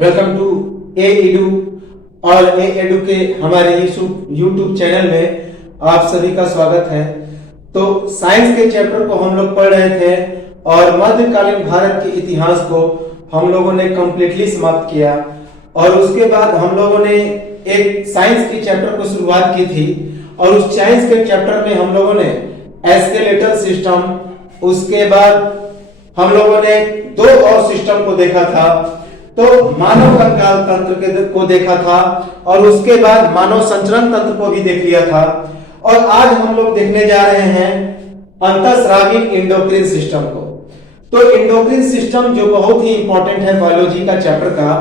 Welcome to A edu और ए edu के हमारे यूट्यूब चैनल में आप सभी का स्वागत है। तो साइंस के चैप्टर को हम लोग पढ़ रहे थे और मध्यकालीन भारत के इतिहास को हम लोगों ने कंप्लीटली समाप्त किया और उसके बाद हम लोगों ने एक साइंस के चैप्टर को शुरुआत की थी और उस साइंस के चैप्टर में हम लोगों ने एस्केलेटल सिस्टम, उसके बाद हम लोगों ने दो और सिस्टम को देखा था। तो मानव कंकाल तंत्र को देखा था और उसके बाद मानव संचरण तंत्र को भी देख लिया था और आज हम लोग देखने जा रहे हैं अंतःस्रावी एंडोक्राइन सिस्टम को। तो एंडोक्राइन सिस्टम जो बहुत ही इंपॉर्टेंट है बायोलॉजी का चैप्टर का,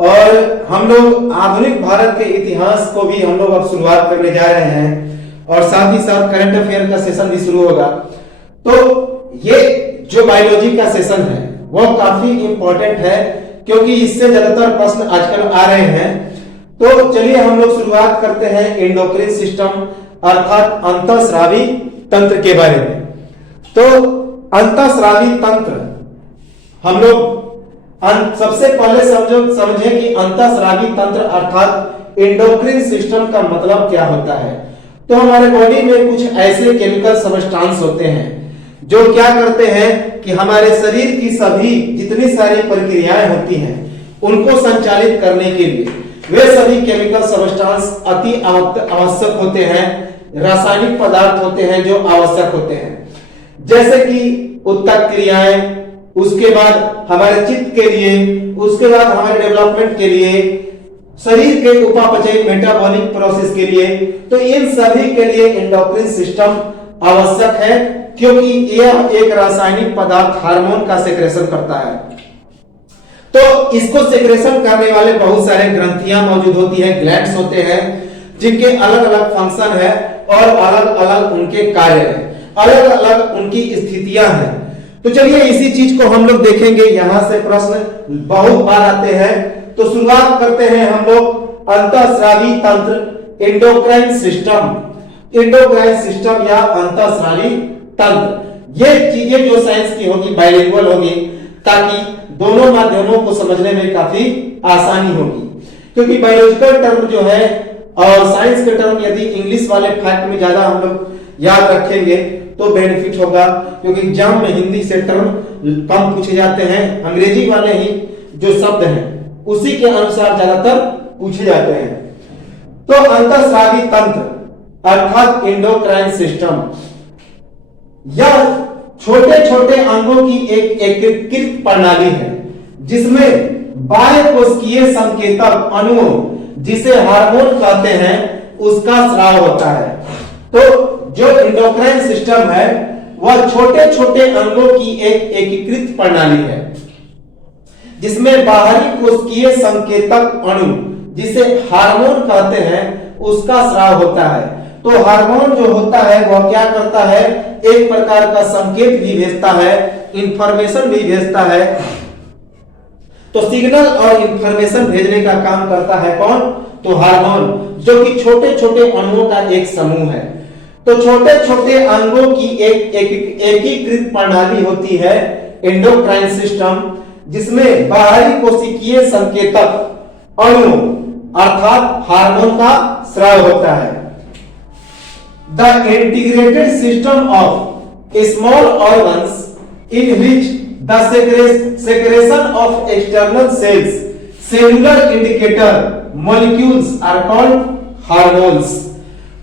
और हम लोग आधुनिक भारत के इतिहास को भी हम लोग अब शुरुआत करने जा रहे हैं और साथ ही साथ करंट अफेयर का सेशन भी शुरू होगा। तो ये जो बायोलॉजी का सेशन है वो काफी इंपॉर्टेंट है क्योंकि इससे ज्यादातर प्रश्न आजकल आ रहे हैं। तो चलिए हम लोग शुरुआत करते हैं एंडोक्राइन सिस्टम अर्थात अंतःस्रावी तंत्र के बारे में। तो अंतःस्रावी तंत्र हम लोग सबसे पहले समझे कि अंतःस्रावी तंत्र अर्थात एंडोक्राइन सिस्टम का मतलब क्या होता है। तो हमारे बॉडी में कुछ ऐसे केमिकल सब्सटेंस होते हैं जो क्या करते हैं कि हमारे शरीर की सभी जितनी सारी प्रक्रियाएं होती हैं उनको संचालित करने के लिए वे सभी केमिकल सब्सटेंस अति आवश्यक होते हैं, रासायनिक पदार्थ होते हैं जो आवश्यक होते हैं, जैसे कि उत्तक क्रियाएं, उसके बाद हमारे चित्त के लिए, उसके बाद हमारे डेवलपमेंट के लिए, शरीर के उपापचय मेटाबॉलिक प्रोसेस के लिए। तो इन सभी के लिए एंडोक्राइन सिस्टम आवश्यक है क्योंकि यह एक रासायनिक पदार्थ हार्मोन का सेक्रेशन करता है। तो इसको सेक्रेशन करने वाले बहुत सारे ग्रंथियां मौजूद होती है, ग्लैंड्स होते हैं जिनके अलग अलग फंक्शन है और अलग अलग उनके कार्य है, अलग अलग उनकी स्थितियां हैं। तो चलिए इसी चीज को हम लोग देखेंगे, यहां से प्रश्न बहुत बार आते हैं। तो शुरुआत करते हैं हम लोग अंतःस्रावी तंत्र एंडोक्राइन सिस्टम, एंडोक्राइन सिस्टम या अंतःस्रावी तंत्र। ये चीजें जो साइंस की होगी बाइलिंगुअल होगी ताकि दोनों माध्यमों को समझने में काफी आसानी होगी, क्योंकि बायोलॉजिकल टर्म जो है और साइंस के टर्म यदि इंग्लिश वाले फैक्ट में ज्यादा हम लोग याद रखेंगे तो बेनिफिट होगा, क्योंकि एग्जाम में हिंदी से टर्म कम पूछे जाते हैं, अंग्रेजी वाले ही जो शब्द हैं उसी के अनुसार ज्यादातर पूछे जाते हैं। तो अंतःस्रावी तंत्र अर्थात एंडोक्राइन सिस्टम यह छोटे छोटे अंगों की एक एकीकृत प्रणाली है जिसमें बाह्य कोशिकीय संकेतक अणुओं जिसे हार्मोन कहते हैं उसका स्राव होता है। तो जो एंडोक्राइन सिस्टम है वह छोटे छोटे अंगों की एक एकीकृत प्रणाली है जिसमें बाहरी कोशिकीय संकेतक अणु जिसे हार्मोन कहते हैं उसका स्राव होता है। तो हार्मोन जो होता है वह क्या करता है, एक प्रकार का संकेत भी भेजता है, इंफॉर्मेशन भी भेजता है। तो सिग्नल और इंफॉर्मेशन भेजने का काम करता है कौन, तो हार्मोन, जो कि छोटे छोटे अणुओं का एक समूह है। तो छोटे छोटे अंगों की एक एकीकृत प्रणाली होती है एंडोक्राइन सिस्टम जिसमें बाहरी कोशिकीय संकेतक अणु अर्थात हार्मोन का स्राव होता है। The integrated system of small organs in which the secretion of external cells, cellular indicator molecules are called hormones.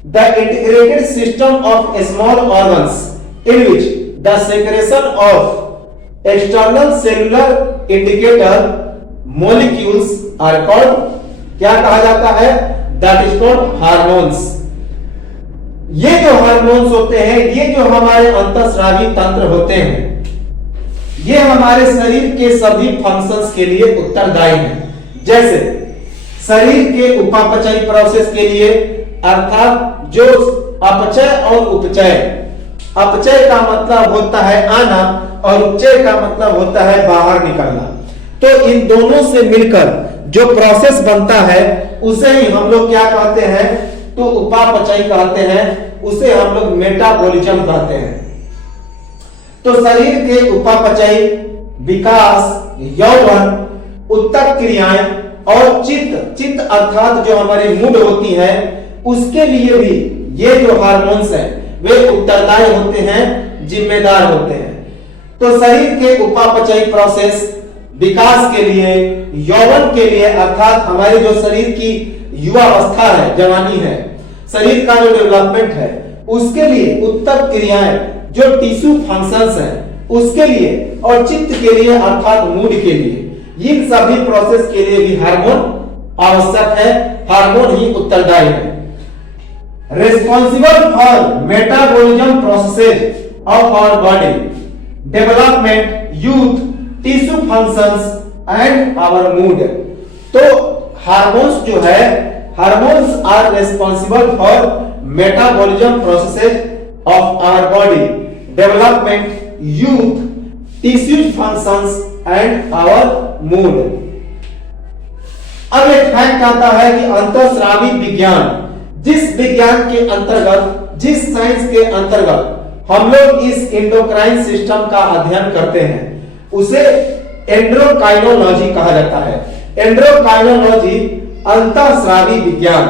The integrated system of small organs in which the secretion of external cellular indicator molecules are called क्या कहा जाता है, that is called hormones। ये जो hormones होते हैं, ये जो हमारे अंतःस्रावी तंत्र होते हैं, ये हमारे शरीर के सभी फंक्शंस के लिए उत्तरदायी हैं। जैसे शरीर के उपापचय प्रोसेस के लिए अर्थात जो अपचय और उपचय, अपचय का मतलब होता है आना और उपचय का मतलब होता है बाहर निकलना। तो इन दोनों से मिलकर जो प्रोसेस बनता है उसे ही हम लोग क्या कहते हैं, तो उपापचय कहते हैं, उसे हम लोग मेटाबॉलिज्म कहते हैं। तो शरीर के उपापचय, विकास, यौवन उत्तक क्रियाएं और चित्त अर्थात जो हमारी मूड होती है उसके लिए भी ये जो हार्मोन्स हैं वे उत्तरदायी होते हैं, जिम्मेदार होते हैं। तो शरीर के उपापचयी प्रोसेस विकास के लिए, यौवन के लिए अर्थात हमारे जो शरीर की युवावस्था है, जवानी है, शरीर का जो डेवलपमेंट है उसके लिए उत्तक क्रियाएं जो टिश्यू फंक्शंस हैं उसके लिए और चित्त के लिए अर्थात मूड के लिए, इन सभी प्रोसेस के लिए भी हार्मोन आवश्यक है, हार्मोन ही उत्तरदायी है। Responsible for metabolism processes of our body, development, youth, tissue functions and our mood। तो हार्मोन्स जो है, hormones are responsible for metabolism processes of our body, development, youth, tissue functions and our mood. अब एक fact आता है कि अंतःस्रावी विज्ञान, जिस विज्ञान के अंतर्गत, जिस साइंस के अंतर्गत हम लोग इस एंडोक्राइन सिस्टम का अध्ययन करते हैं उसे एंडोक्राइनोलॉजी कहा जाता है। एंडोक्राइनोलॉजी अंतःस्रावी विज्ञान।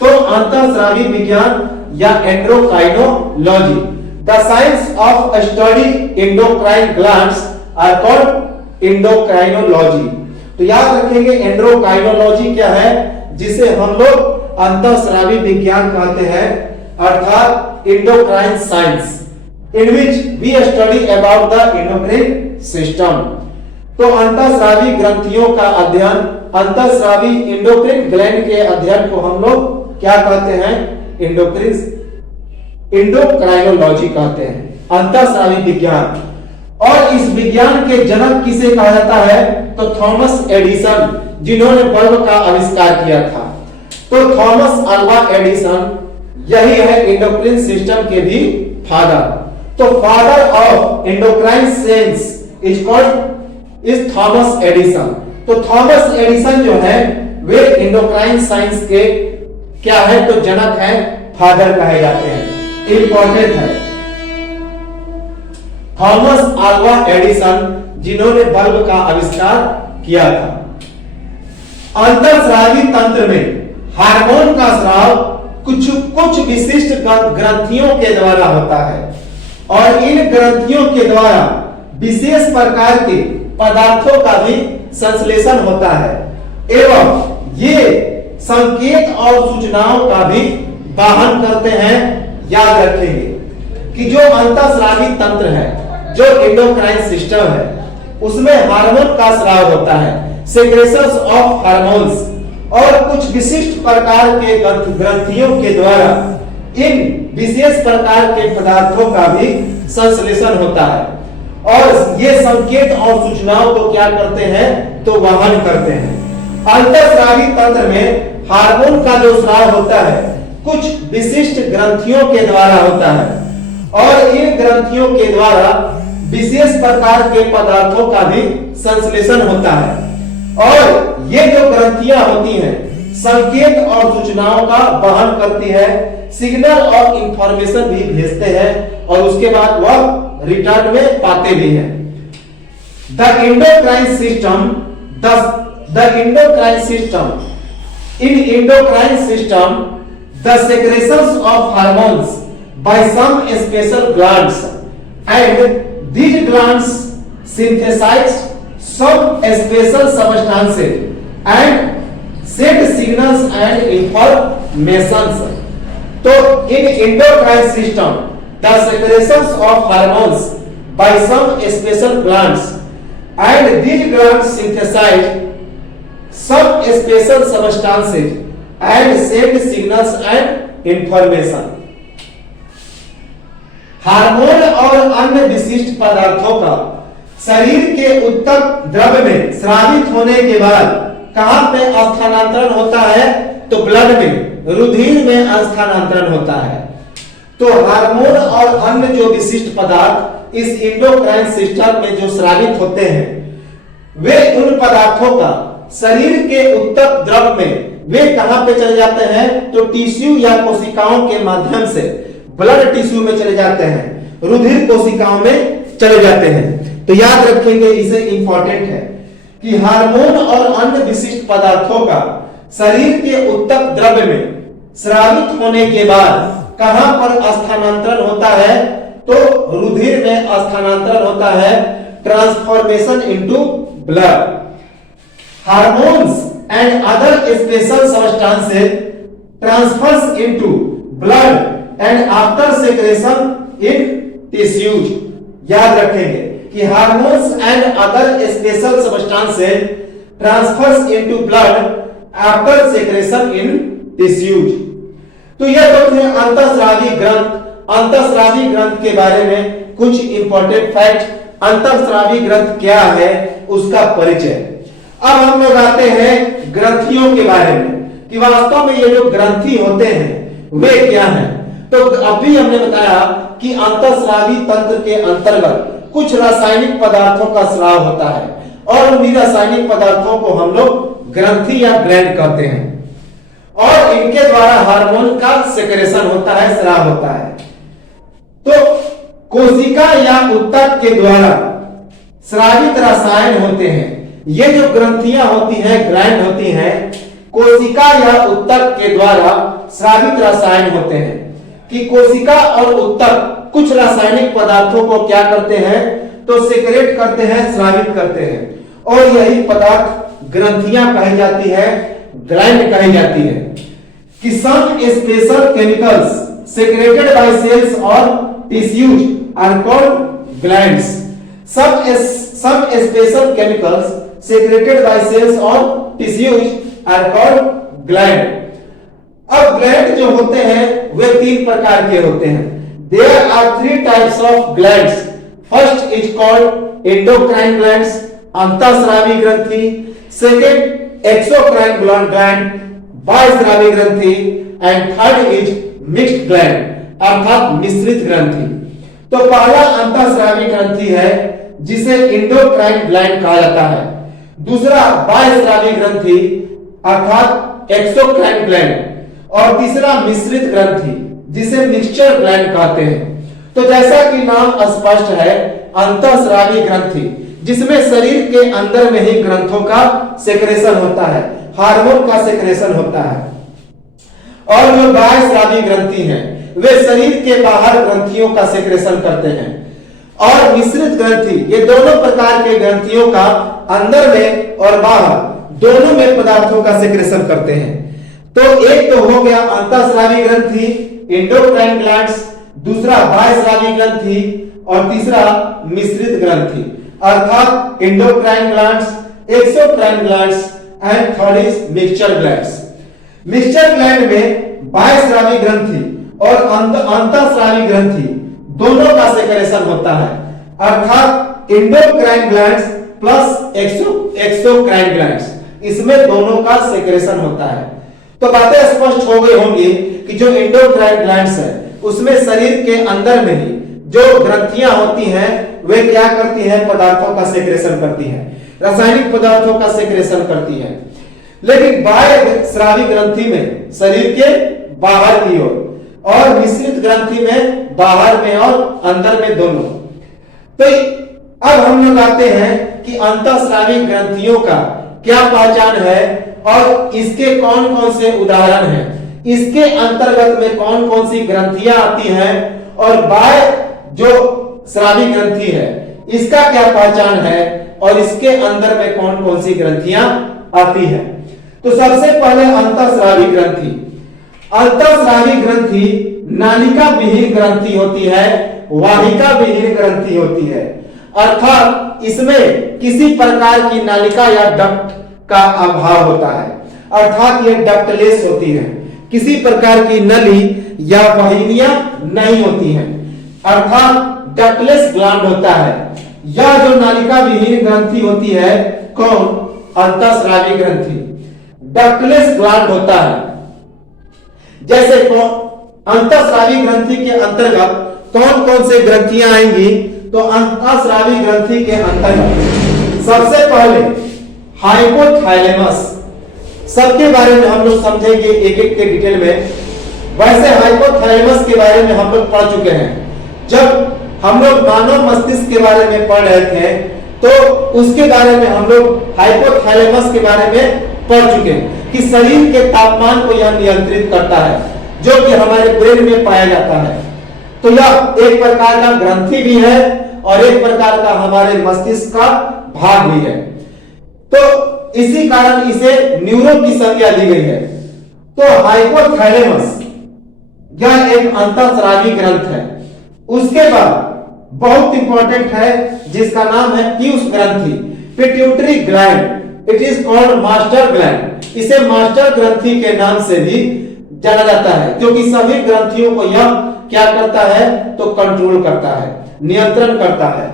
तो अंतःस्रावी विज्ञान या endocrinology, the science of study endocrine glands are called endocrinology. तो याद रखेंगे एंडोक्राइनोलॉजी क्या है, जिसे हम लोग अंतःस्रावी विज्ञान कहते हैं, अर्थात endocrine science, in which we study about the endocrine system. तो अंतःस्रावी ग्रंथियों का अध्ययन, अंतःस्रावी एंडोक्राइन ग्लैंड के अध्ययन को हम लोग क्या कहते हैं, एंडोक्राइनोलॉजी कहते हैं, अंतःस्रावी विज्ञान। और इस विज्ञान के जनक किसे कहा जाता है, तो थॉमस एडिसन, जिन्होंने बल्ब का आविष्कार किया था। तो थॉमस अल्वा एडिसन यही है एंडोक्राइन सिस्टम के भी फादर। तो father of endocrine science is called is Thomas Edison. तो थॉमस एडिसन जो है वे एंडोक्राइन साइंस के क्या है, तो जनक है, फादर कहे जाते हैं, इंपॉर्टेंट है। थॉमस अल्वा एडिसन जिन्होंने बल्ब का आविष्कार किया था। अंतःस्रावी तंत्र में हार्मोन का स्राव कुछ विशिष्ट ग्रंथियों के द्वारा होता है और इन ग्रंथियों के द्वारा विशेष प्रकार के पदार्थों का भी संश्लेषण होता है एवं ये संकेत और सूचनाओं का भी वाहन करते हैं। याद रखेंगे कि जो अंतःस्रावी तंत्र है, जो एंडोक्राइन सिस्टम है, उसमें हार्मोन का स्राव होता है, सेक्रेशंस ऑफ हार्मोन्स, और कुछ विशिष्ट प्रकार के ग्रंथियों के द्वारा इन विशेष प्रकार के पदार्थों का भी संश्लेषण होता है और ये संकेत और सूचनाओं को क्या करते हैं, तो वहन करते हैं। अंतःस्रावी तंत्र में हार्मोन का जो स्राव होता है कुछ विशिष्ट ग्रंथियों के द्वारा होता है और इन ग्रंथियों के द्वारा विशेष प्रकार के पदार्थों का भी संश्लेषण होता है और ये जो ग्रंथियां होती हैं संकेत और सूचनाओं का वहन करती है, सिग्नल और इंफॉर्मेशन भी भेजते हैं और उसके बाद वह रिटर्न में पाते भी हैं। The endocrine system, the endocrine system, in endocrine system the secretions of hormones by some special glands and these glands synthesize some special substances and send signals and informations. तो in endocrine system the secretions of hormones by some special glands and these glands synthesize some special substances and send signals and information. Hormone और अन्य विशिष्ट पदार्थों का शरीर के उत्तक द्रव्य में स्रावित होने के बाद कहां पे स्थानांतरण होता है, तो ब्लड में, रुधिर में स्थानांतरण होता है। तो हार्मोन और अन्य जो विशिष्ट पदार्थ इस एंडोक्राइन सिस्टम में जो स्रावित होते हैं वे उन पदार्थों का शरीर के उत्तक द्रव्य में वे कहां पे चले जाते हैं, तो टिश्यू या कोशिकाओं के माध्यम से ब्लड टिश्यू में चले जाते हैं, रुधिर कोशिकाओं में चले जाते हैं। तो याद रखेंगे, इसे इंपॉर्टेंट है कि हार्मोन और अन्य विशिष्ट पदार्थों का शरीर के उत्तक द्रव्य में स्रावित होने के बाद कहां पर स्थानांतरण होता है, तो रुधिर में स्थानांतरण होता है, transformation into blood. Hormones and other special substances transfers into blood and after secretion in tissues. याद रखेंगे कि hormones and other special substances transfers into blood after secretion in tissues. तो यह तो थे अंतःस्रावी ग्रंथ। अंतःस्रावी ग्रंथ के बारे में कुछ इंपॉर्टेंट फैक्ट। अंतःस्रावी ग्रंथ क्या है उसका परिचय। अब हम लोग आते हैं ग्रंथियों के बारे में कि वास्तव में ये जो ग्रंथि होते हैं वे क्या हैं। तो अभी हमने बताया कि अंतःस्रावी तंत्र के अंतर्गत कुछ रासायनिक पदार्थों का स्राव होता है और उन्हीं रासायनिक पदार्थों को हम लोग ग्रंथि या ग्लैंड कहते हैं और इनके द्वारा हार्मोन का सेक्रेशन होता है, स्राव होता है। तो कोशिका या उत्तक के द्वारा स्रावित रसायन होते हैं। ये जो ग्रंथियां होती हैं, ग्लैंड होती हैं, कोशिका या उत्तक के द्वारा स्रावित रसायन होते हैं कि कोशिका और उत्तक कुछ रासायनिक पदार्थों को क्या करते हैं, तो सेक्रेट करते हैं, स्रावित करते हैं और यही पदार्थ ग्रंथियां कही जाती है, ग्लैंड कही जाती है। कि some special chemicals secreted by cells or tissues are called glands. Some special chemicals secreted by cells or tissues are called gland. अब ग्लैंड जो होते हैं वे तीन प्रकार के होते हैं। There are three types of glands. First is called endocrine glands, अंतःस्रावी ग्रंथि। Second, exocrine gland, बाह्यस्रावी ग्रंथि। And third is mixed gland अर्थात मिश्रित ग्रंथि। तो पहला अंतःस्रावी ग्रंथि है जिसे एंडोक्राइन ग्लैंड कहा जाता है। दूसरा बाह्यस्रावी ग्रंथि अर्थात एक्सोक्राइन ग्लैंड और तीसरा मिश्रित ग्रंथि जिसे मिक्सचर ग्लैंड कहते हैं। तो जैसा कि नाम स्पष्ट है, अंतःस्रावी ग्रंथि जिसमें शरीर के अंदर में ही ग्रंथों का सेक्रेशन होता है, हार्मोन का सेक्रेशन होता है। और जो बाह्यस्रावी ग्रंथि हैं वे शरीर के बाहर ग्रंथियों का सेक्रेशन करते हैं। और मिश्रित ग्रंथि ये दोनों प्रकार के ग्रंथियों का अंदर में और बाहर दोनों में पदार्थों का सेक्रेशन करते हैं। तो एक तो हो गया अंतःस्रावी ग्रंथि एंडोक्राइन ग्लैंड्स, दूसरा बाह्यस्रावी ग्रंथि और तीसरा मिश्रित ग्रंथि अर्थात endocrine glands, exocrine glands and third is mixture glands. Mixture gland में बाह्यस्रावी ग्रंथि और अंतःस्रावी ग्रंथि दोनों का सेक्रेशन होता है अर्थात endocrine glands plus exocrine glands, इसमें दोनों का सेक्रेशन होता है। तो बातें स्पष्ट हो गई होंगी कि जो एंडोक्राइन ग्लैंड्स है उसमें शरीर के अंदर में ही जो ग्रंथियां होती हैं वे क्या करती हैं, पदार्थों का सेक्रेशन करती हैं, रासायनिक पदार्थों का सेक्रेशन करती हैं। लेकिन बाह्यस्रावी ग्रंथि में शरीर के बाहर की ओर और मिश्रित ग्रंथि में बाहर में और अंदर में दोनों। तो अब हम लोग आते हैं कि अंतःस्रावी ग्रंथियों का क्या पहचान है और इसके कौन कौन से उदाहरण हैं, इसके अंतर्गत में कौन कौन सी ग्रंथियां आती हैं और बाह्य जो स्रावी ग्रंथि है इसका क्या पहचान है और इसके अंदर में कौन कौन सी ग्रंथियां आती हैं। तो सबसे पहले अंतःस्रावी ग्रंथि। अंतःस्रावी ग्रंथि नालिका विहीन ग्रंथि होती है, वाहिका विहीन ग्रंथि होती है अर्थात इसमें किसी प्रकार की नालिका या डक्ट का अभाव होता है अर्थात ये डक्टलेस होती है, किसी प्रकार की नली या वाहिनियां नहीं होती हैं अर्थात डक्टलेस ग्लैंड होता है। यह जो नालिका विहीन ग्रंथि होती है कौन, अंतःस्रावी ग्रंथि डक्टलेस ग्लैंड होता है। जैसे अंतःस्रावी ग्रंथि के अंतर्गत कौन कौन से ग्रंथियां आएंगी, तो अंतःस्रावी ग्रंथि के अंतर्गत सबसे पहले हाइपोथैलेमस, सबके बारे में हम लोग समझेंगे एक एक के डिटेल में। वैसे हाइपोथैलेमस के बारे में हम लोग पढ़ चुके हैं, जब हम लोग मानव मस्तिष्क के बारे में पढ़ रहे थे तो उसके बारे में हम लोग हाइपोथैलेमस के बारे में पढ़ चुके हैं कि शरीर के तापमान को यह नियंत्रित करता है, जो कि हमारे ब्रेन में पाया जाता है। तो यह एक प्रकार का ग्रंथि भी है और एक प्रकार का हमारे मस्तिष्क का भाग भी है। तो इसी कारण इसे न्यूरो की संज्ञा दी गई है। तो हाइपोथैलेमस यह एक अंतःस्रावी ग्रंथ है। उसके बाद बहुत इंपॉर्टेंट है जिसका नाम है पीयूष ग्रंथि, pituitary gland. It is called master gland. इसे मास्टर ग्रंथि के नाम से भी जाना जाता है, क्योंकि सभी ग्रंथियों को यह क्या करता है तो कंट्रोल करता है, नियंत्रण करता है।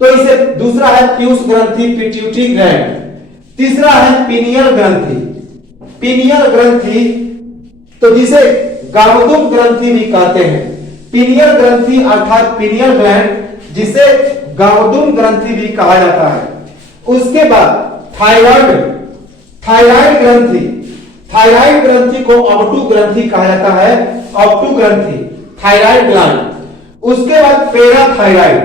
तो इसे दूसरा है पीयूष ग्रंथि, पिट्यूटरी ग्लैंड। तीसरा है पीनियल ग्रंथि। पीनियल ग्रंथि तो जिसे गावदुम ग्रंथि भी कहते हैं। पीनियल ग्रंथि अर्थात पीनियल ग्लैंड, जिसे गावदुम ग्रंथि भी कहा जाता है। उसके बाद थायराइड, थायराइड ग्रंथि। थायराइड ग्रंथि को ऑब्टू ग्रंथि कहा जाता है, ऑब्टू ग्रंथि, थायराइड ग्लैंड। उसके बाद पैराथायराइड।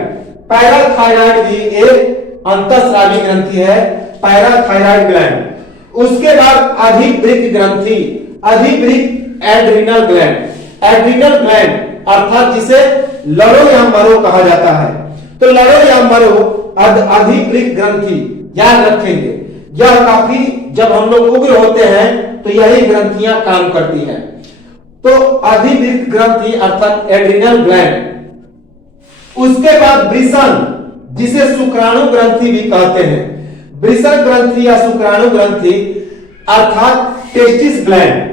पैराथायराइड भी एक अंतःस्रावी ग्रंथि है, पैराथायराइड ग्लैंड। उसके बाद अधिवृक्क ग्रंथि, अधिवृक्क एड्रिनल ग्लैंड। एड्रिनल ग्लैंड अर्थात जिसे लड़ो या मरो कहा जाता है। तो लड़ो या मरो अधिवृक्क ग्रंथि याद रखेंगे। यह काफी जब हम लोग उग्र होते हैं तो यही ग्रंथियां काम करती हैं। तो अधिवृक्क ग्रंथि अर्थात एड्रिनल ग्लैंड। उसके बाद वृषण, जिसे शुक्राणु ग्रंथि भी कहते हैं। वृषण ग्रंथि या शुक्राणु ग्रंथि अर्थात टेस्टिस ग्लैंड।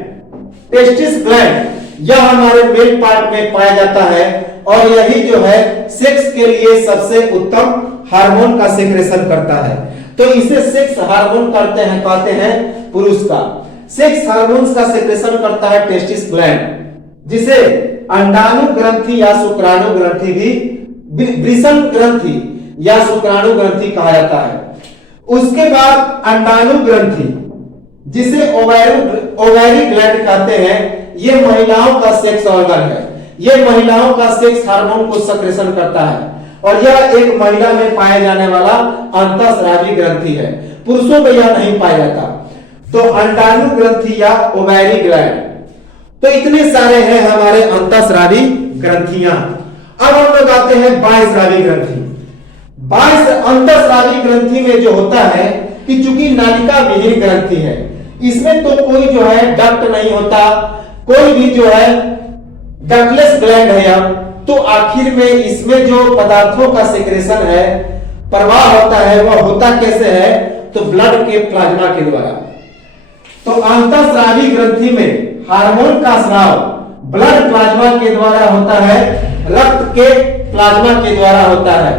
टेस्टिस ग्लैंड यह हमारे मेल पार्ट में पाया जाता है और यही जो है सेक्स के लिए सबसे उत्तम हार्मोन का सेक्रेशन करता है। तो इसे सेक्स हार्मोन कहते हैं पुरुष का। सेक्स हार्मोन्स का सेक्रेशन करता है टेस्टिस ग्लैंड, जिसे अंडाणु ग्रंथि या शुक्राणु ग्रंथि भी, वृषण ग्रंथि या शुक्राणु ग्रंथि कहा जाता है। उसके बाद अंडाणु ग्रंथि, जिसे ओवैरी ग्लैंड कहते हैं, ये महिलाओं का सेक्स ऑर्गन है। ये महिलाओं का सेक्स हार्मोन को सेक्रेशन करता है और यह एक महिला में पाया जाने वाला अंतःस्रावी ग्रंथि है। पुरुषों में यह नहीं पाया जाता। तो अंडाणु ग्रंथि या ओवैरी ग्लैंड। तो इतने सारे हैं हमारे अंतःस्रावी ग्रंथियां। अब हम लोग आते हैं बाह्यस्रावी ग्रंथि। बाह्य अंतःस्रावी ग्रंथि में जो होता है कि चूंकि नालिका विहीन ग्रंथि है, इसमें तो कोई जो है डक्ट नहीं होता, कोई भी जो है डक्टलेस ग्लैंड है, तो आखिर में इसमें जो पदार्थों का सेक्रेशन है, प्रवाह होता है, वह होता कैसे है तो ब्लड के प्लाज्मा के द्वारा। तो अंतःस्रावी ग्रंथि में हार्मोन का स्राव ब्लड प्लाज्मा के द्वारा होता है, रक्त के प्लाज्मा के द्वारा होता है।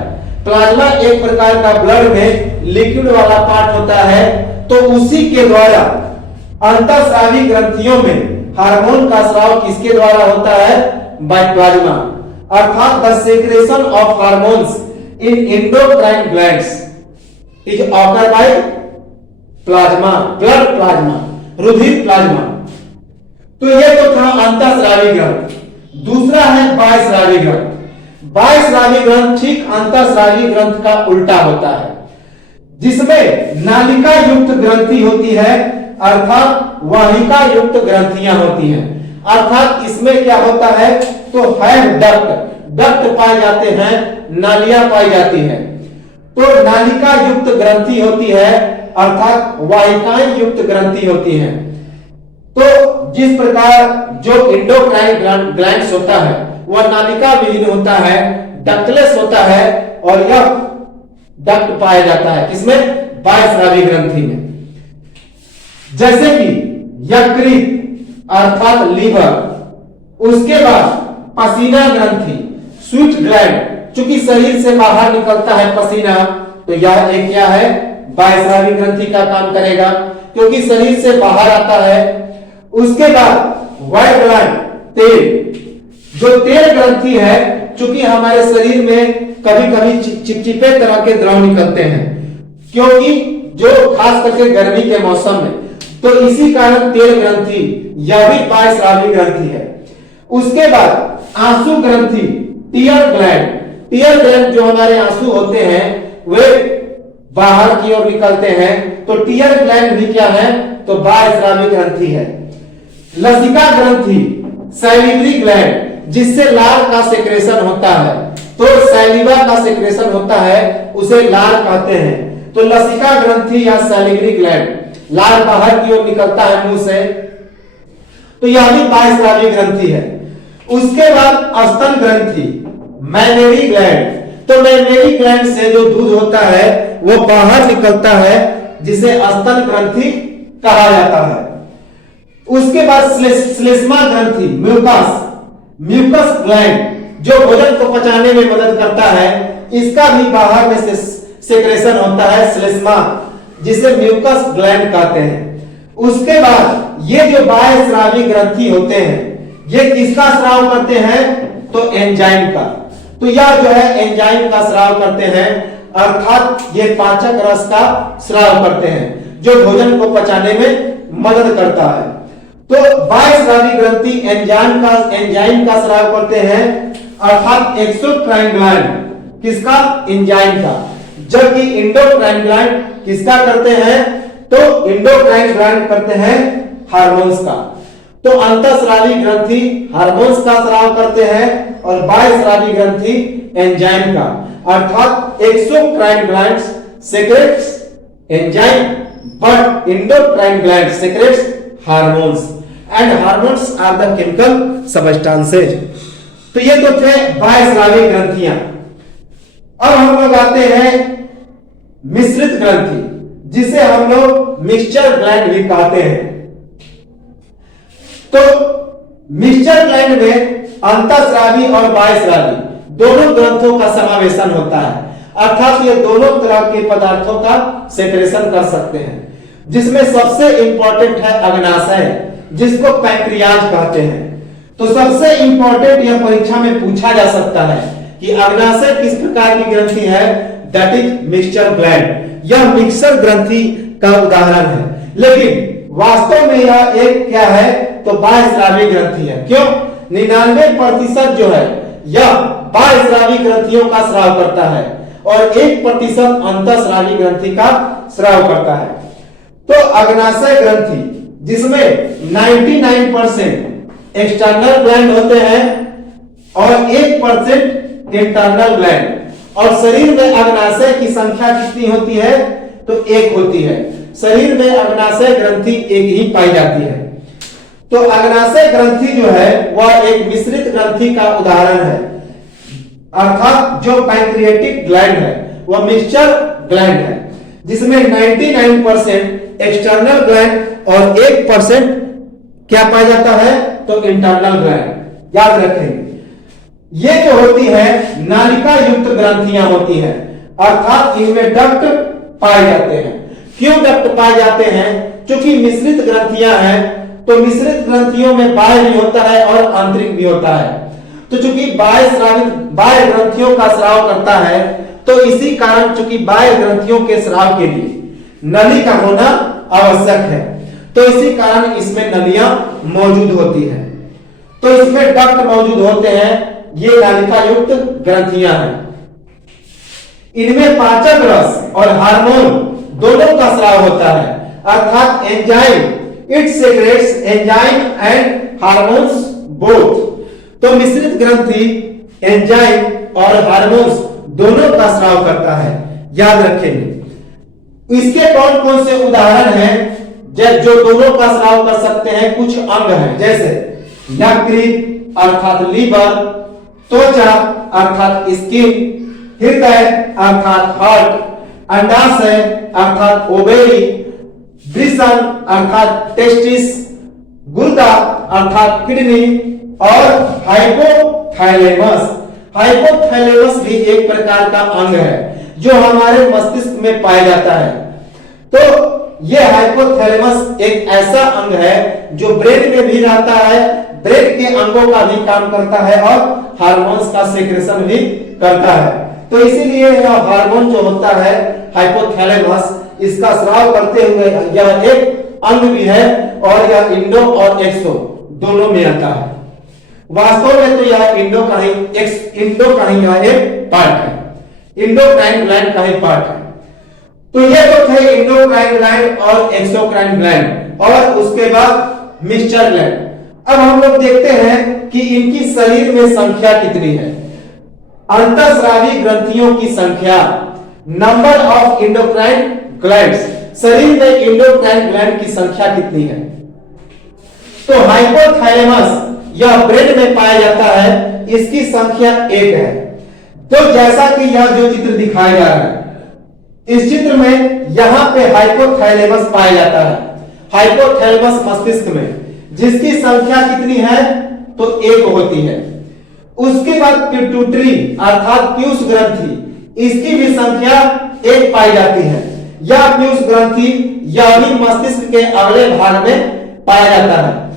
प्लाज्मा एक प्रकार का ब्लड में लिक्विड वाला पार्ट होता है, तो उसी के द्वारा अंतःस्रावी ग्रंथियों में हार्मोन का स्राव किसके द्वारा होता है, बाय प्लाज्मा। अर्थात the secretion of hormones in endocrine glands is occur by plasma, blood plasma, रुधिर प्लाज्मा। तो ये तो था अंतःस्रावी ग्रंथ। दूसरा है बाह्यस्रावी ग्रंथ। बाह्यस्रावी ग्रंथ ठीक अंतःस्रावी ग्रंथ का उल्टा होता है, जिसमें नालिका युक्त ग्रंथि होती है, अर्थात वाहिका युक्त ग्रंथियां होती हैं। अर्थात इसमें क्या होता है तो है डक्ट पाए जाते हैं, नालियां पाई जाती हैं। तो नालिका युक्त ग्रंथि होती है, अर्थात वाहिकाएं युक्त ग्रंथि होती हैं। तो जिस प्रकार जो एंडोक्राइन ग्लैंड्स होता है वह नालिका विहीन होता है, डक्टलेस होता है, और यह डक्ट पाया जाता है किसमें, बाह्यस्रावी ग्रंथि में। जैसे कि यकृत अर्थात लीवर। उसके बाद पसीना ग्रंथि, स्वीट ग्लैंड, चूंकि शरीर से बाहर निकलता है पसीना, तो यह एक क्या है, बाह्यस्रावी ग्रंथि का काम करेगा, क्योंकि शरीर से बाहर आता है। उसके बाद व्हाइट ग्लैंड, तेल, जो तेल ग्रंथि है, चूंकि हमारे शरीर में कभी कभी चिपचिपे तरह के द्रव निकलते हैं, क्योंकि जो खास करके गर्मी के मौसम में, तो इसी कारण तेल ग्रंथि यह भी बाह्यस्रावी ग्रंथि है। उसके बाद आंसू ग्रंथि, टीयर ग्लैंड। टीयर ग्लैंड जो हमारे आंसू होते हैं वे बाहर की ओर निकलते हैं तो टीयर ग्लैंड भी क्या है, तो बाह्यस्रावी ग्रंथि है। लसिका ग्रंथि सैलिवरी ग्लैंड, जिससे लार का सेक्रेशन होता है, तो सैलिवा का सेक्रेशन होता है, उसे लार कहते हैं। तो लसिका ग्रंथि या सैलिवरी ग्लैंड, लार बाहर की ओर निकलता है मुंह से, तो यह भी बाह्यस्रावी ग्रंथि है। उसके बाद स्तन ग्रंथि मैमेरी ग्लैंड, तो मैमेरी ग्लैंड से जो दूध होता है वो बाहर निकलता है, जिसे स्तन ग्रंथि कहा जाता है। उसके बाद श्लेष्मा ग्रंथि म्यूकस ग्लैंड, जो भोजन को पचाने में मदद करता है, इसका भी बाहर में से सेक्रेशन होता है श्लेष्मा, जिसे म्यूकस ग्लैंड कहते हैं। उसके बाद ये जो बाह्यस्रावी ग्रंथि होते हैं, ये किसका स्राव करते हैं, तो एंजाइम का। तो यह जो है एंजाइम का स्राव करते हैं, अर्थात ये पाचक रस का स्राव करते हैं, जो भोजन को पचाने में मदद करता है। तो बाह्यस्रावी ग्रंथि एंजाइम का स्राव करते हैं, अर्थात एक्सोक्राइन ग्लैंड किसका, एंजाइम का, जबकि इंडोक्राइन ग्लैंड किसका करते हैं, तो इंडोक्राइन ग्लैंड करते हैं हार्मोन्स का। तो अंतःस्रावी ग्रंथि हार्मोन्स का स्राव करते हैं और बाह्यस्रावी ग्रंथि एंजाइम का, अर्थात exocrine glands secretes enzyme but endocrine gland secretes hormones and hormones are the chemical substances. तो ये तो थे बाह्यस्रावी ग्रंथियां। अब हम लोग आते हैं मिश्रित ग्रंथि, जिसे हम लोग मिक्सचर ग्लैंड भी कहते हैं। तो मिक्सचर ग्लैंड में अंतःस्रावी और बाह्यस्रावी दोनों ग्रंथों का समावेशन होता है, अर्थात ये दोनों तरह के पदार्थों का सेक्रेशन कर सकते हैं, जिसमें सबसे इंपॉर्टेंट है अग्नाशय, जिसको पैंक्रियाज कहते हैं। तो सबसे इंपॉर्टेंट यह परीक्षा में पूछा जा सकता है कि अग्नाशय किस प्रकार की ग्रंथि है, दैट इज मिक्सचर ग्लैंड। यह मिक्सर ग्रंथि का उदाहरण है, लेकिन वास्तव में यह एक क्या है, तो बाह्यस्रावी ग्रंथि है। क्यों, 99% जो है यह बाह्यस्रावी ग्रंथियों का स्राव करता है और 1% अंतःस्रावी ग्रंथि का स्राव करता है। तो अग्नाशय ग्रंथि, जिसमें 99% एक्सटर्नल ग्लैंड होते हैं और 1% इंटरनल ग्लैंड, और शरीर में अग्नाशय की संख्या कितनी होती है, तो 1 होती है। शरीर में अग्नाशय ग्रंथि एक ही पाई जाती है। तो अग्नाशय ग्रंथि जो है वह एक मिश्रित ग्रंथि का उदाहरण है, अर्थात जो पैंक्रियाटिक ग्लैंड है वह मिक्सचर ग्लैंड है, जिसमें 99% एक्सटर्नल ग्लैंड और 1% क्या पाया जाता है, तो इंटरनल ग्लैंड। याद रखेंगे, ये जो होती है नालिका युक्त ग्रंथियां होती हैं, अर्थात इनमें डक्ट पाए जाते हैं। क्यों डक्ट पाए जाते हैं, क्योंकि मिश्रित ग्रंथियां हैं, तो मिश्रित ग्रंथियों में बाह्य भी होता है और आंतरिक भी होता है। तो चूंकि बाह्य ग्रंथियों का स्राव करता है, तो इसी कारण चूंकि बाह्य ग्रंथियों के स्राव के लिए नली का होना आवश्यक है, तो इसी कारण इसमें नलियां मौजूद होती हैं। तो इसमें डक्ट मौजूद होते हैं, ये नालिका युक्त ग्रंथियां हैं। इनमें पाचक रस और हार्मोन दोनों का स्राव होता है, अर्थात enzyme it secrets enzyme and hormones both. तो मिश्रित ग्रंथि एंजाइम और हार्मोन्स दोनों का स्राव करता है, याद रखेंगे। इसके कौन कौन से उदाहरण हैं जो दोनों का स्राव कर सकते हैं, कुछ अंग हैं, जैसे यकृत अर्थात लीवर, त्वचा अर्थात स्किन, हृदय अर्थात हार्ट, अंडाशय अर्थात ओवेरी, वृषण अर्थात टेस्टिस, गुर्दा अर्थात किडनी और हाइपोथैलेमस। हाइपोथैलेमस भी एक प्रकार का अंग है जो हमारे मस्तिष्क में पाया जाता है। तो यह हाइपोथैलेमस एक ऐसा अंग है जो ब्रेन में भी रहता है, ब्रेन के अंगों का भी काम करता है और हार्मोन्स का सेक्रेशन भी करता है। तो इसीलिए यह हार्मोन जो होता है हाइपोथैलेमस, इसका स्राव करते हुए यह एक अंग भी है और यह इंडो और एक्सो दोनों में आता है। वास्तव में तो यह इंडो का ही यह एक पार्ट है, इंडोक्राइन ग्लैंड का ही पार्ट है। तो ये तो थे एंडोक्राइन ग्लैंड और एक्सोक्राइन ग्लैंड और उसके बाद मिक्सचर ग्लैंड। अब हम लोग देखते हैं कि इनकी शरीर में संख्या कितनी है। अंतःस्रावी ग्रंथियों की संख्या, नंबर ऑफ एंडोक्राइन ग्लैंड्स, शरीर में एंडोक्राइन ग्लैंड की संख्या कितनी है। तो हाइपोथैलेमस यह ब्रेन में पाया जाता है, इसकी संख्या 1 है। तो जैसा कि यह जो चित्र दिखाया जा रहा है, इस चित्र में यहां पे हाइपोथैलेमस पाया जाता है, हाइपोथैलेमस मस्तिष्क में, जिसकी संख्या कितनी है तो 1 होती है। उसके बाद पिट्यूटरी अर्थात पीयूष ग्रंथि, इसकी भी संख्या 1 पाई जाती है। यह पीयूष ग्रंथि यानी मस्तिष्क के अगले भाग में पाया जाता है।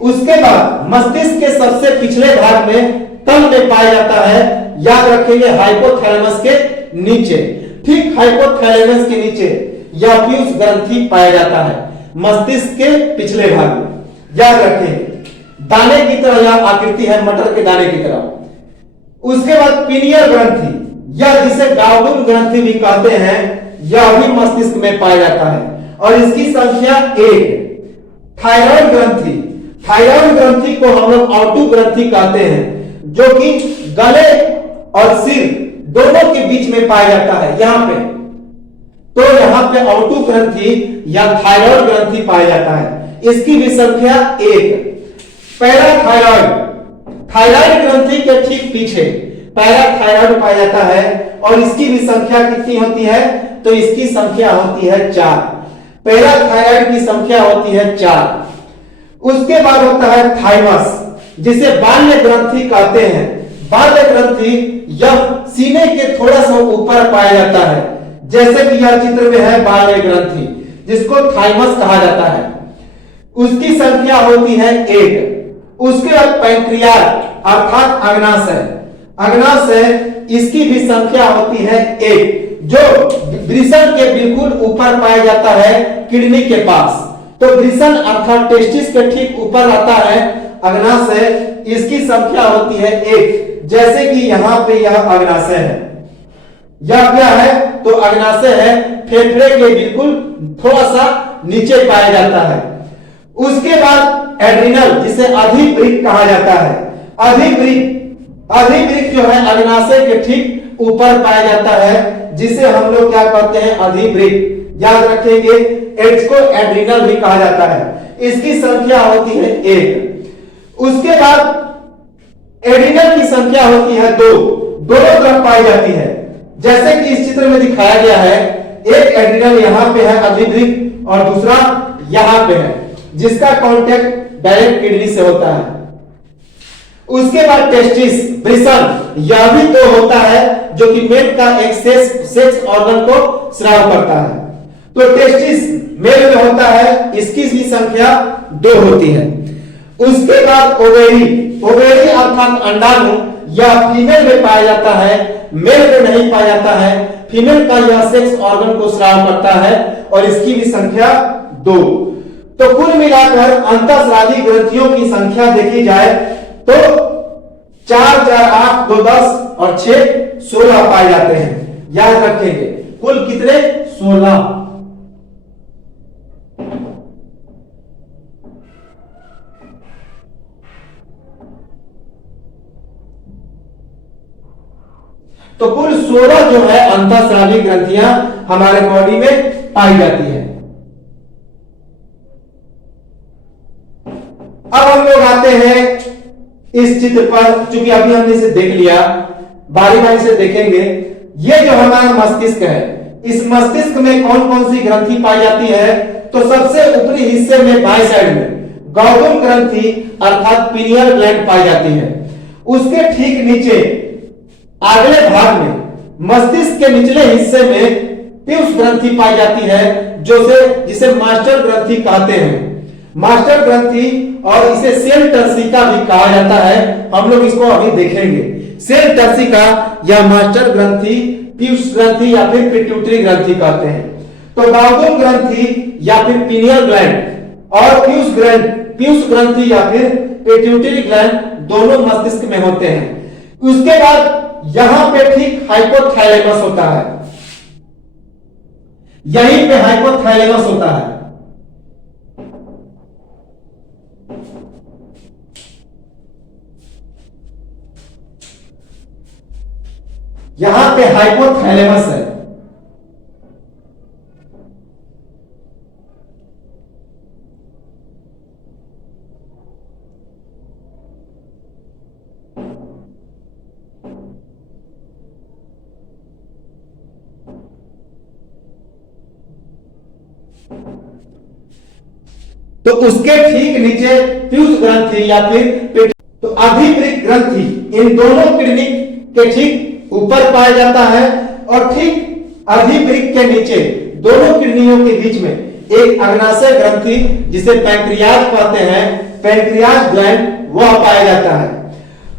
उसके बाद मस्तिष्क के सबसे पिछले भाग में तल में पाया जाता है, याद रखेंगे हाइपोथैलेमस के नीचे, ठीक हाइपोथैलेमस के नीचे यह पीयूष ग्रंथि पाया जाता है मस्तिष्क के पिछले भाग में, याद रखेंगे। दाने की तरह यह आकृति है, मटर के दाने की तरह। उसके बाद पीनियल ग्रंथि, यह जिसे गाउडुल ग्रंथि भी कहते हैं, यह भी मस्तिष्क में पाया जाता है और इसकी संख्या 1। थायराइड ग्रंथि, थायराइड ग्रंथि को हम लोग ऑटू ग्रंथि कहते हैं, जो कि गले और सिर दोनों के बीच में पाया जाता है यहां पे। तो यहां पे ऑटू ग्रंथि या थायराइड ग्रंथि पाया जाता है, इसकी भी संख्या 1। पैराथायराइड, थायराइड ग्रंथि के ठीक पीछे पैराथायराइड पाया जाता है और इसकी भी संख्या कितनी होती है तो इसकी संख्या होती है 4। पैराथायराइड की संख्या होती है 4। उसके बाद होता है थाइमस, जिसे बाल्य ग्रंथि कहते हैं। बाल्य ग्रंथि यह सीने के थोड़ा सा ऊपर पाया जाता है, जैसे कि यह चित्र में है बाल्य ग्रंथि, जिसको थाइमस कहा जाता है। उसकी संख्या होती है 1। उसके बाद पैंक्रियाज अर्थात अग्नाशय, अग्नाशय इसकी भी संख्या होती है 1, जो वृषण के बिल्कुल ऊपर पाया जाता है किडनी के पास। तो वृषण अर्थात टेस्टिस के ठीक ऊपर आता है अग्नाशय, इसकी संख्या होती है 1, जैसे कि यहां पे यह अग्नाशय है। यह क्या है तो अग्नाशय है, फेफड़े के बिल्कुल थोड़ा सा नीचे पाया जाता है। उसके बाद एड्रिनल, जिसे अधिवृक्क कहा जाता है। अधिवृक्क जो है अग्नाशय के ठीक ऊपर पाया जाता है, जिसे हम लोग क्या कहते हैं अधिवृक्क, याद रखेंगे। एड्स को एड्रिनल भी कहा जाता है, इसकी संख्या होती है 1। उसके बाद एड्रिनल की संख्या होती है 2, दोनों तरफ पाई जाती है, जैसे कि इस चित्र में दिखाया गया है। एक एड्रिनल यहां पे है अधिवृक्क और दूसरा यहां पे है, जिसका कांटेक्ट डायरेक्ट किडनी से होता है। उसके बाद टेस्टिस वृषण, यह भी 2 होता है, जो कि मेल का एक सेक्स ऑर्गन को स्राव करता है। तो टेस्टिस मेल में होता है, इसकी भी संख्या 2 होती है। उसके बाद ओवेरी, ओवेरी अर्थात अंडाणु, यह फीमेल में पाया जाता है, मेल में नहीं पाया जाता है। फीमेल का यह सेक्स ऑर्गन को स्राव करता है और इसकी भी संख्या 2। तो कुल मिलाकर अंतःस्रावी ग्रंथियों की संख्या देखी जाए तो 4, 4, 8, 2, 10 और 6, 16 पाए जाते हैं, याद रखेंगे। कुल कितने 16। तो कुल 16 जो है अंतःस्रावी ग्रंथियां हमारे बॉडी में पाई जाती है। अब हम लोग आते हैं इस चित्र पर, चूंकि अभी हमने इसे देख लिया, बारी बारी से देखेंगे। ये जो हमारा मस्तिष्क है, इस मस्तिष्क में कौन कौन सी ग्रंथि पाई जाती है तो सबसे ऊपरी हिस्से में बाएं साइड में गाउडुल ग्रंथि अर्थात पीनियल ग्लैंड पाई जाती है। उसके ठीक नीचे अगले भाग में मस्तिष्क के निचले हिस्से में पीयूष ग्रंथि पाई जाती है, जिसे मास्टर ग्रंथि कहते हैं। मास्टर ग्रंथि और इसे सेल टर्सिका भी कहा जाता है, हम लोग इसको अभी देखेंगे। सेल टर्सिका या मास्टर ग्रंथि, पीयूष ग्रंथि या फिर पिट्यूटरी ग्रंथि कहते हैं। तो गाउडुल ग्रंथि या फिर पीनियल ग्लैंड और पीयूष ग्रंथि या फिर पिट्यूटरी ग्लैंड दोनों मस्तिष्क में होते हैं। उसके बाद यहां पे ठीक हाइपोथैलेमस होता है। यहीं पे हाइपोथैलेमस होता है। यहां पे हाइपोथैलेमस है। तो उसके ठीक नीचे पीयूष ग्रंथि या फिर तो अधिवृक्क ग्रंथि इन दोनों किडनी के ठीक ऊपर पाया जाता है और ठीक अधिवृक्क के नीचे दोनों किडनियों के बीच में एक अग्नाशय ग्रंथि जिसे पैंक्रियाज कहते हैं, पैंक्रियाज ग्लैंड, वह पाया जाता है।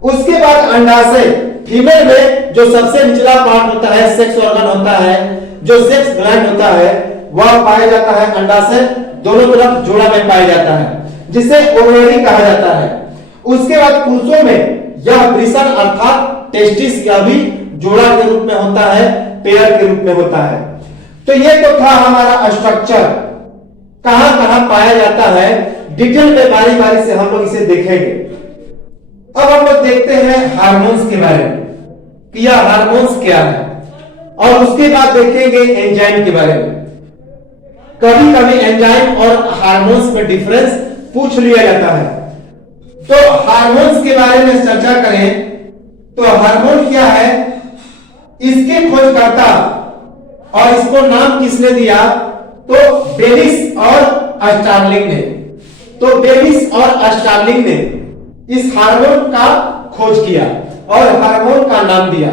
उसके बाद अंडाशय, फीमेल में जो सबसे निचला पार्ट होता है सेक्स ऑर्गन होता है, जो सेक्स ग्लैंड होता है, वह पाया जाता है अंडाशय दोनों तरफ जोड़ा में पाया जाता है, जिसे ओवरी कहा जाता है। उसके बाद पुरुषों में यह वृषण अर्थात टेस्टिस का भी जोड़ा के रूप में होता है, पेयर के रूप में होता है। तो ये तो था हमारा स्ट्रक्चर, कहां कहां पाया जाता है, डिटेल में बारी बारी से हम लोग इसे देखेंगे। अब हम लोग देखते हैं हार्मोन्स के बारे में कि यह हार्मोन्स क्या है, और उसके बाद देखेंगे एंजाइम के बारे में। कभी कभी एंजाइम और हार्मोन्स में डिफरेंस पूछ लिया जाता है। तो हार्मोन्स के बारे में चर्चा करें तो हार्मोन क्या है, इसके खोजकर्ता और इसको नाम किसने दिया, तो बेलिस और स्टार्लिंग ने। तो बेलिस और स्टार्लिंग ने इस हार्मोन का खोज किया और हार्मोन का नाम दिया,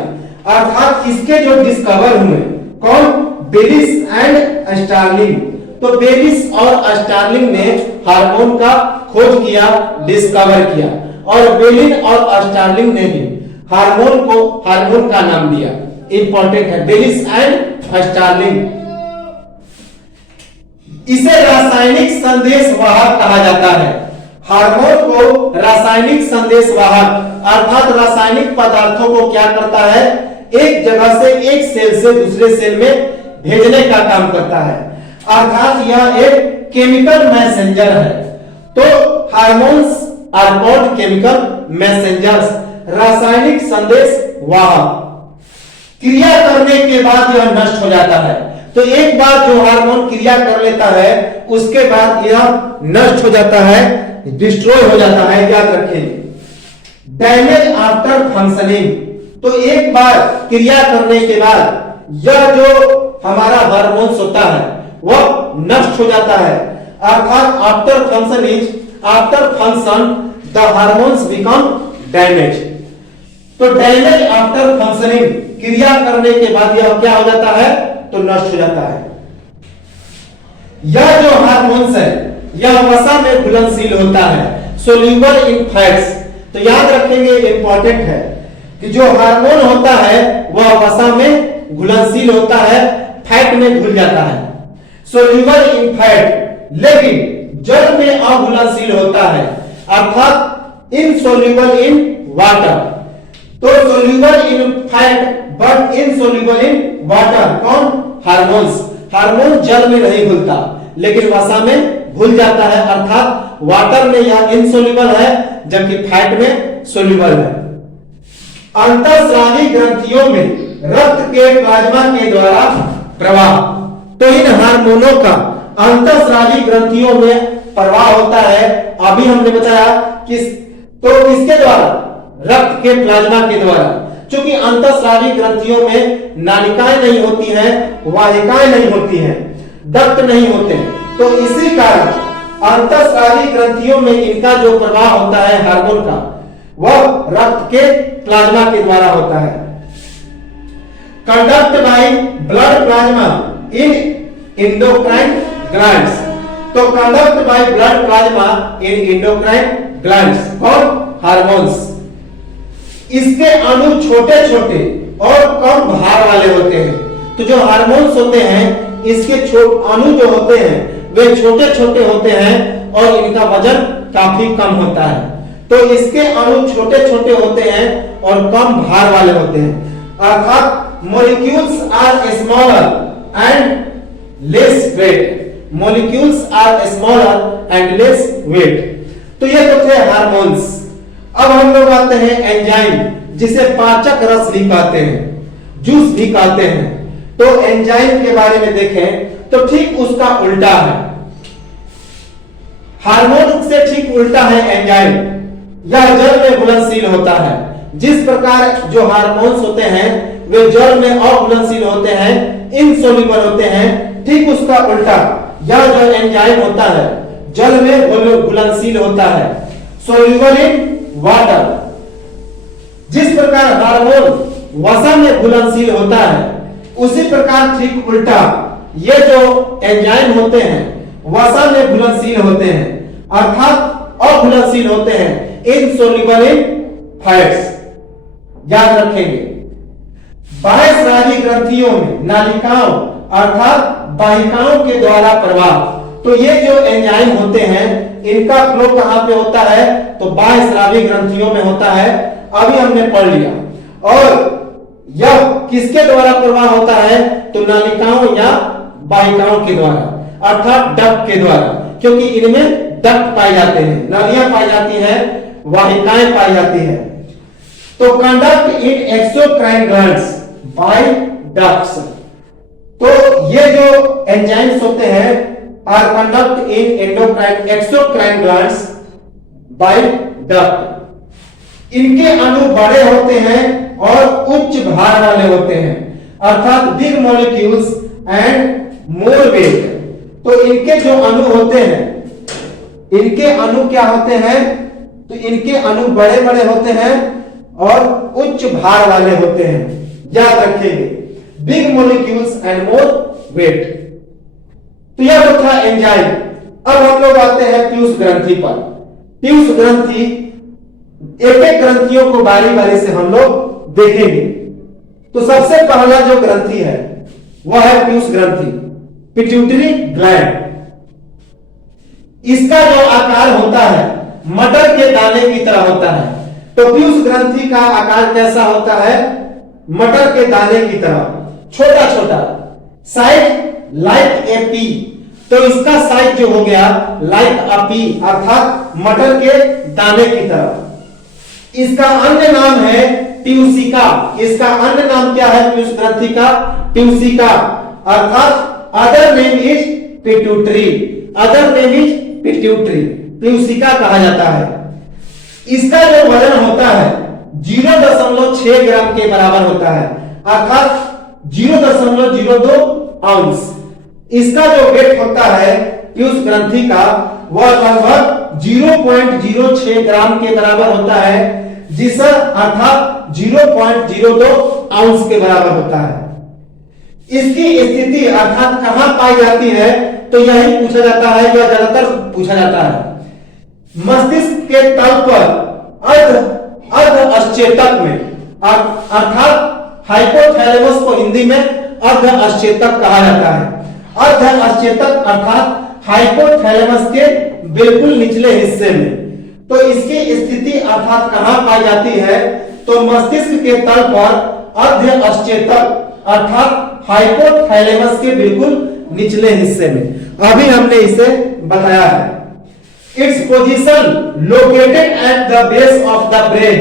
अर्थात इसके जो डिस्कवर हुए, कौन, बेलिस एंड स्टार्लिंग। तो बेलिस और स्टार्लिंग ने हार्मोन का खोज किया, डिस्कवर किया, और बेलिन और स्टार्लिंग ने भी हार्मोन का नाम दिया। इंपॉर्टेंट है, बेलिस एंड स्टार्लिंग। इसे रासायनिक संदेशवाहक कहा जाता है। हार्मोन को रासायनिक संदेशवाहक अर्थात रासायनिक पदार्थों को क्या करता है, एक जगह से, एक सेल से दूसरे सेल में भेजने का काम करता है, अर्थात यह एक केमिकल मैसेंजर है। तो hormones are called chemical messengers, रासायनिक संदेश वाहक। क्रिया करने के बाद यह नष्ट हो जाता है। तो एक बार जो हार्मोन क्रिया कर लेता है उसके बाद यह नष्ट हो जाता है, डिस्ट्रॉय हो जाता है, याद रखें। डैमेज आफ्टर फंक्शनिंग, तो एक बार क्रिया करने के बाद यह जो हमारा हार्मोन्स होता है वह नष्ट हो जाता है, अर्थात after function the hormones become damage. तो डैमेज आफ्टर फंक्शनिंग, क्रिया करने के बाद यह क्या हो जाता है, तो नष्ट हो जाता है। यह जो हार्मोन्स है यह वसा में घुलनशील होता है, सोल्यूबल इन फैट्स। तो याद रखेंगे, इंपॉर्टेंट है कि जो हार्मोन होता है वह वसा में घुलनशील होता है, फैट में घुल जाता है, सोल्यूबल इन फैट, लेकिन जल में अघुलनशील होता है, अर्थात इनसोल्यूबल इन वाटर। तो soluble in fat but insoluble in water, कौन, हार्मोन्स। हार्मोन जल में नहीं घुलता लेकिन वसा में घुल जाता है, अर्थात वाटर में यह इनसोल्यूबल है जबकि फैट में सोल्यूबल है। अंतःस्रावी ग्रंथियों में रक्त के प्लाज्मा के द्वारा प्रवाह, तो इन हार्मोनों का अंतःस्रावी ग्रंथियों में प्रवाह होता है। अभी हमने बताया कि तो किसके द्वारा, रक्त के प्लाज्मा के द्वारा। क्योंकि अंतःस्रावी ग्रंथियों में नालिकाएं नहीं होती हैं, वाहिकाएं नहीं होती हैं, डक्ट नहीं होते, तो इसी कारण अंतःस्रावी ग्रंथियों में इनका जो प्रवाह होता है हार्मोन का, वह रक्त के प्लाज्मा के द्वारा होता है। Conduct by blood plasma in endocrine glands, तो conduct by blood plasma in endocrine glands, कौन, हार्मोन्स। इसके अणु छोटे छोटे और कम भार वाले होते हैं। तो जो हार्मोन्स होते हैं इसके अणु जो होते हैं वे छोटे छोटे होते हैं और इनका वजन काफी कम होता है। तो इसके अणु छोटे छोटे होते हैं और कम भार वाले होते हैं, अर्थात molecules are smaller and less weight, molecules are smaller and less weight. तो ये तो थे हार्मोन्स। अब हम लोग आते हैं एंजाइम, जिसे पाचक रस भी कहते हैं, जूस भी कहते हैं। तो एंजाइम के बारे में देखें तो ठीक उसका उल्टा है, हार्मोन से ठीक उल्टा है एंजाइम। यह जल में घुलनशील होता है। जिस प्रकार जो हार्मोन्स होते हैं वे जल में अघुलनशील होते हैं, इनसोल्यूबल होते हैं, ठीक उसका उल्टा यह जो एंजाइम होता है जल में घुलनशील होता है, सोल्यूबल इन वाटर। जिस प्रकार हार्मोन वसा में घुलनशील होता है, उसी प्रकार ठीक उल्टा ये जो एंजाइम होते हैं वसा में घुलनशील होते हैं, अर्थात अघुलनशील होते हैं, इनसोल्यूबल इन फैट्स। याद रखेंगे, बाह्यस्रावी ग्रंथियों में नालिकाओं अर्थात वाहिकाओं के द्वारा प्रवाह। तो ये जो एंजाइम होते हैं इनका फ्लो कहां पे होता है? तो बाह्यस्रावी ग्रंथियों में होता है, अभी हमने पढ़ लिया। और यह किसके द्वारा प्रवाह होता है? तो नालिकाओं या वाहिकाओं के द्वारा, अर्थात डक्ट के द्वारा, क्योंकि इनमें डक्ट पाए जाते हैं, नालियां पाई जाती हैं, वाहिकाएं पाई जाती हैं। तो conduct in exocrine glands by ducts. तो ये जो एंजाइम्स होते हैं are conduct in endocrine exocrine glands by duct. इनके अणु बड़े होते हैं और उच्च भार वाले होते हैं, अर्थात big molecules and more weight. तो इनके जो अणु होते हैं, इनके अणु क्या होते हैं? तो इनके अणु बड़े बड़े होते हैं और उच्च भार वाले होते हैं। याद रखेंगे, big molecules and more weight. तो यह तो था एंजाइम। अब हम लोग आते हैं पीयूष ग्रंथि पर। पीयूष ग्रंथि, एक एक ग्रंथियों को बारी बारी से हम लोग देखेंगे। तो सबसे पहला जो ग्रंथि है वह है पीयूष ग्रंथि, पिट्यूटरी ग्लैंड। इसका जो आकार होता है मटर के दाने की तरह होता है। तो पीयूष ग्रंथि का आकार कैसा होता है? मटर के दाने की तरह, छोटा छोटा, साइज लाइक ए पी। तो इसका साइज जो हो गया लाइक अ पी, अर्थात मटर के दाने की तरह। इसका अन्य नाम है पीयूषिका। इसका अन्य नाम क्या है पीयूष ग्रंथि का? पीयूषिका, अर्थात other name is pituitary. Other name is pituitary, पीयूषिका कहा जाता है। इसका जो वजन होता है 0.6 ग्राम के बराबर होता है, अर्थात 0.02 आउंस। इसका जो वेट होता है पीयूष ग्रंथि का वह लगभग 0.06 ग्राम के बराबर होता है, जिसका अर्थात 0.02 आउंस के बराबर होता है। इसकी स्थिति अर्थात कहां पाई जाती है? तो यही पूछा जाता है, यह ज्यादातर पूछा जाता है। मस्तिष्क के तल पर अर्ध अस्चेतक में, अर्थात हाइपोथैलेमस को हिंदी में अर्ध अस्चेतक कहा जाता है। अर्ध अस्चेतक अर्थात हाइपोथैलेमस के बिल्कुल निचले हिस्से में। तो इसकी स्थिति अर्थात कहां पाई जाती है? तो मस्तिष्क के तल पर अर्ध अस्चेतक अर्थात हाइपोथैलेमस के बिल्कुल निचले हिस्से में। अभी हमने इसे बताया है। Its position located at the base of the brain,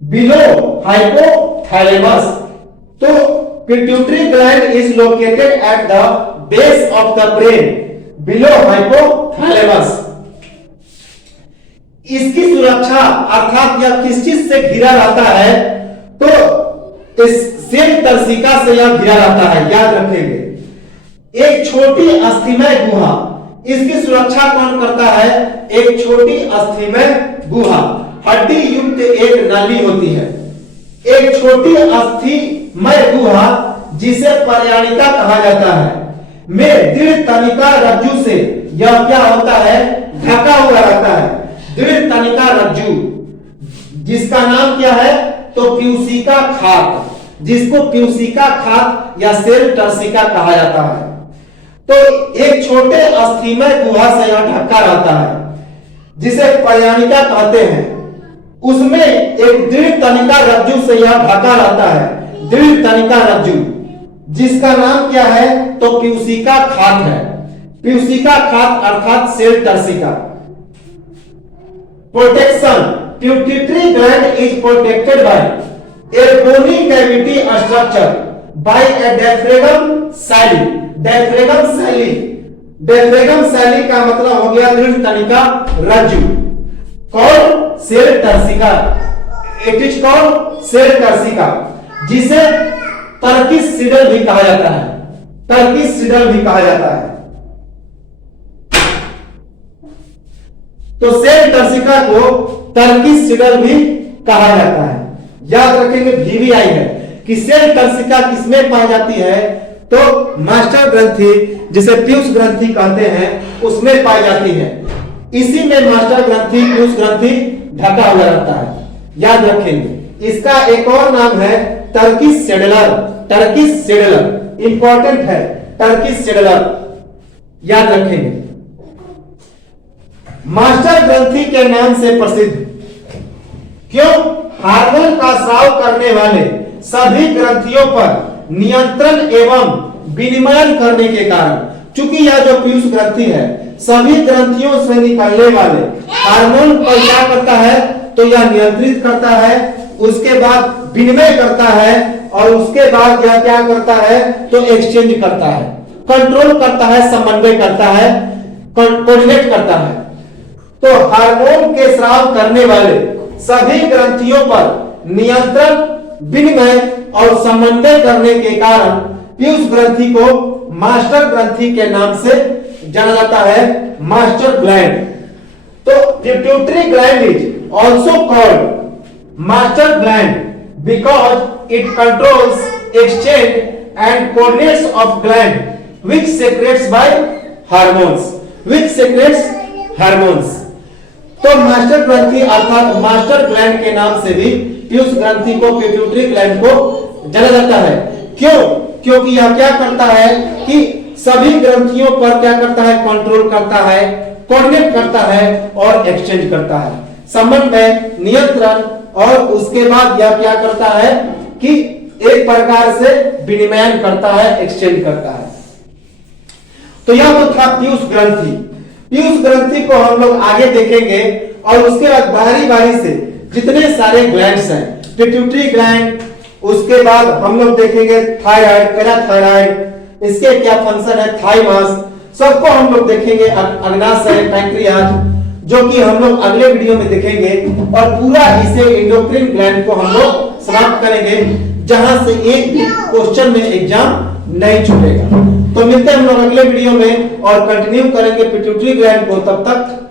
below hypothalamus. तो pituitary gland is located at the base of the brain, below hypothalamus. इसकी सुरक्षा अर्थात यह किस चीज से घिरा रहता है? तो इस सेल तर्शिका से यह घिरा रहता है। याद रखेंगे, एक छोटी अस्थिमय गुहा, इसकी सुरक्षा कौन करता है? एक छोटी अस्थिमय गुहा, हड्डी युक्त एक नाली होती है। एक छोटी अस्थिमय गुहा जिसे पर्याणिका कहा जाता है, में दृढ़ तनिका रज्जु से यह क्या होता है? ढका हुआ रहता है। दृढ़ तनिका रज्जु, जिसका नाम क्या है? तो पीयूषिका खात, जिसको पीयूषिका खात या सेल टर्शिका कहा जाता है। तो एक छोटे अस्थिमय गुहा से यह ढका रहता है, जिसे पर्याणिका कहते हैं। उसमें एक दृढ़ तनिका रज्जु से यह ढका रहता है, दृढ़ तनिका रज्जु, जिसका नाम क्या है, तो प्यूसिका खात है। प्यूसिका खात अर्थात sella turcica. Protection, pituitary gland is protected by a bony cavity structure by a diaphragma sellae. Diaphragma sellae, diaphragma sellae का मतलब हो गया दृढ़ तनिका रज्जु। कौन, sella turcica. It is called sella turcica, जिसे टर्किश सीडल भी कहा जाता है। टर्किश सीडल भी कहा जाता है। तो सेल टर्सिका को टर्किश सीडल भी कहा जाता है। याद रखेंगे VVI है कि सेल टर्सिका किसमें पाई जाती है, तो मास्टर ग्रंथि जिसे पीयूष ग्रंथि कहते हैं उसमें पाई जाती है। इसी में मास्टर ग्रंथि पीयूष ग्रंथि ढका हुआ रहता है। याद रखेंगे। इसका एक और नाम है Turkish Sedler. Turkish Sedler important है, टर्किश सेडलर याद रखेंगे। मास्टर ग्रंथि के नाम से प्रसिद्ध क्यों, हार्मोन का स्राव करने वाले सभी ग्रंथियों पर नियंत्रण एवं विनियमन करने के कारण। चूंकि यह जो पीयूष ग्रंथि है सभी ग्रंथियों से निकलने वाले हार्मोन पर क्या करता है, तो यह नियंत्रित करता है, उसके बाद विनिमय करता है, और उसके बाद यह क्या करता है, तो एक्सचेंज करता है, कंट्रोल करता है, समन्वय करता है, कोऑर्डिनेट करता है। तो हार्मोन के स्राव करने वाले सभी ग्रंथियों पर नियंत्रण, विनिमय और समन्वय करने के कारण पीयूष ग्रंथि को मास्टर ग्रंथि के नाम से जाना जाता है, मास्टर ग्लैंड। तो pituitary gland is also called master gland because it controls exchange and coordinates of gland which secretes by hormones, which secretes hormones. तो मास्टर ग्रंथि अर्थात मास्टर ग्लैंड के नाम से भी पीयूष ग्रंथि को, पिट्यूटरी ग्लैंड को जाना जाता है। क्यों, क्योंकि यह क्या करता है कि सभी ग्रंथियों पर क्या करता है, कंट्रोल करता है, कोऑर्डिनेट करता है और एक्सचेंज करता है, समन्वय, नियंत्रण, और उसके बाद यह क्या करता है कि एक प्रकार से विनिमय करता है, एक्सचेंज करता है। तो यह तो था पीयूष ग्रंथि। पीयूष ग्रंथि को हम लोग आगे देखेंगे और उसके बाद बारी बारी से जितने सारे ग्लैंड्स हैं, पिट्यूटरी ग्लैंड, उसके बाद हम लोग देखेंगे थायराइड, पैराथायराइड, इसके क्या फंक्शन है, थाइमस, सबको हम लोग देखेंगे। अग्नाशय, पैंक्रियाज, जो कि हम लोग अगले वीडियो में देखेंगे, और पूरा इसे एंडोक्राइन ग्लैंड को हम लोग समाप्त करेंगे, जहां से एक भी क्वेश्चन में एग्जाम नहीं छूटेगा। तो मिलते हैं हम लोग अगले वीडियो में और कंटिन्यू करेंगे पिट्यूटरी ग्लैंड को। तब तक